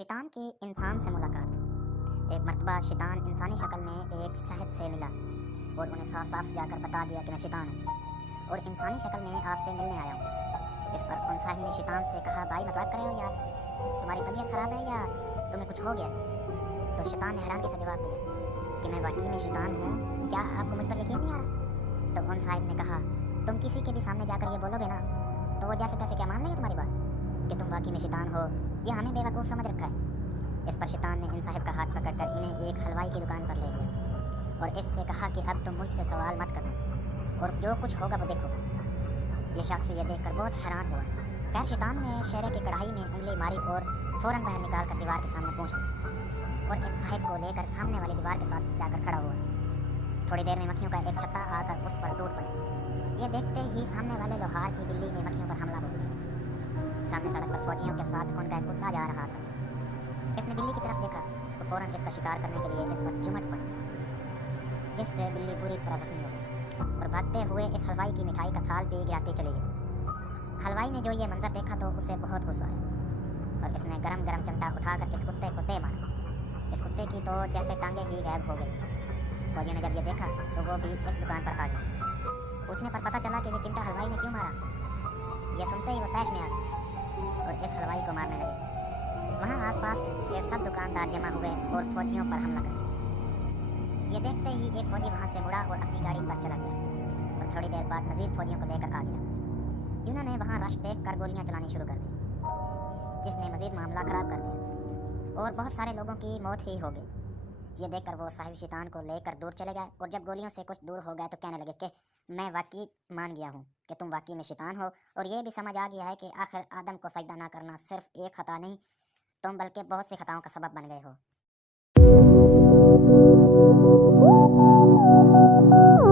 की इंसान से मुलाकात। एक मरतबा शैतान इंसानी शक्ल में एक साहब से मिला और उन्हें साफ़ साफ़ जाकर बता दिया कि मैं शैतान हूँ और इंसानी शक्ल में आपसे मिलने आया हूँ। इस पर उन साहब ने शैतान से कहा, भाई, मज़ाक करे हो यार। तुम्हारी तबीयत ख़राब है या तुम्हें कुछ हो गया? तो शैतान ने हैरानगी से जवाब दिया कि मैं वाकई में शैतान हूँ? क्या आपको मुझ पर यकीन नहीं आ रहा? तो उन साहब ने कहा, तुम किसी के भी सामने जाकर ये बोलोगे ना तो वो जैसे तैसे क्या मान लेंगे तुम्हारी बात? कि तुम वाकई में शैतान हो, या हमें बेवकूफ़ समझ रखा है? इस पर शैतान ने इन साहब का हाथ पकड़कर इन्हें एक हलवाई की दुकान पर ले गया और इससे कहा कि अब तुम मुझसे सवाल मत करना और जो कुछ होगा वो देखो। ये शख्स ये देखकर बहुत हैरान हुआ। खैर, शैतान ने शेरे की कढ़ाई में उंगली मारी और फ़ौरन बाहर निकाल कर दीवार के सामने पहुँच और इन साहिब को लेकर सामने वाली दीवार के साथ जाकर खड़ा हुआ। थोड़ी देर में मक्खियों का एक छत्ता आकर उस पर टूट पड़ा। ये देखते ही सामने वाले लोहार की बिल्ली ने मक्खियों पर हमला बोल दिया। सामने सड़क पर फौजियों के साथ उनका एक कुत्ता जा रहा था। इसने बिल्ली की तरफ़ देखा तो फ़ौरन इसका शिकार करने के लिए इस पर चुमट पड़ा, जिससे बिल्ली पूरी तरह जख्मी हो गई और भागते हुए इस हलवाई की मिठाई का थाल भी गिराती चली गई हलवाई ने जो ये मंजर देखा तो उसे बहुत गुस्सा आया और इसने गरम गरम चमटा उठाकर इस कुत्ते को दे मारा। इस कुत्ते की तो जैसे टांगे ही गायब हो गई। फौजियों ने जब ये देखा तो वो भी इस दुकान पर आ गया पूछने पर पता चला कि ये चिमटा हलवाई ने क्यों मारा? ये सुनते ही वो तैश में आ गए और इस हलवाई को मारने लगे। वहाँ आसपास के सब दुकानदार जमा हुए और फौजियों पर हमला कर दिया। ये देखते ही एक फौजी वहाँ से मुड़ा और अपनी गाड़ी पर चला गया और थोड़ी देर बाद मजीद फौजियों को लेकर आ गया, जिन्होंने वहाँ रश देख कर गोलियाँ चलानी शुरू कर दी, जिसने मजीद मामला ख़राब कर दिया और बहुत सारे लोगों की मौत ही हो गई। ये देखकर वो साहिब शैतान को लेकर दूर चले गए और जब गोलियों से कुछ दूर हो गए तो कहने लगे कि मैं वाकई मान गया हूँ कि तुम वाकई में शैतान हो। और ये भी समझ आ गया है कि आखिर आदम को सजदा ना करना सिर्फ़ एक खता नहीं, तुम बल्कि बहुत सी खताओं का सबब बन गए हो।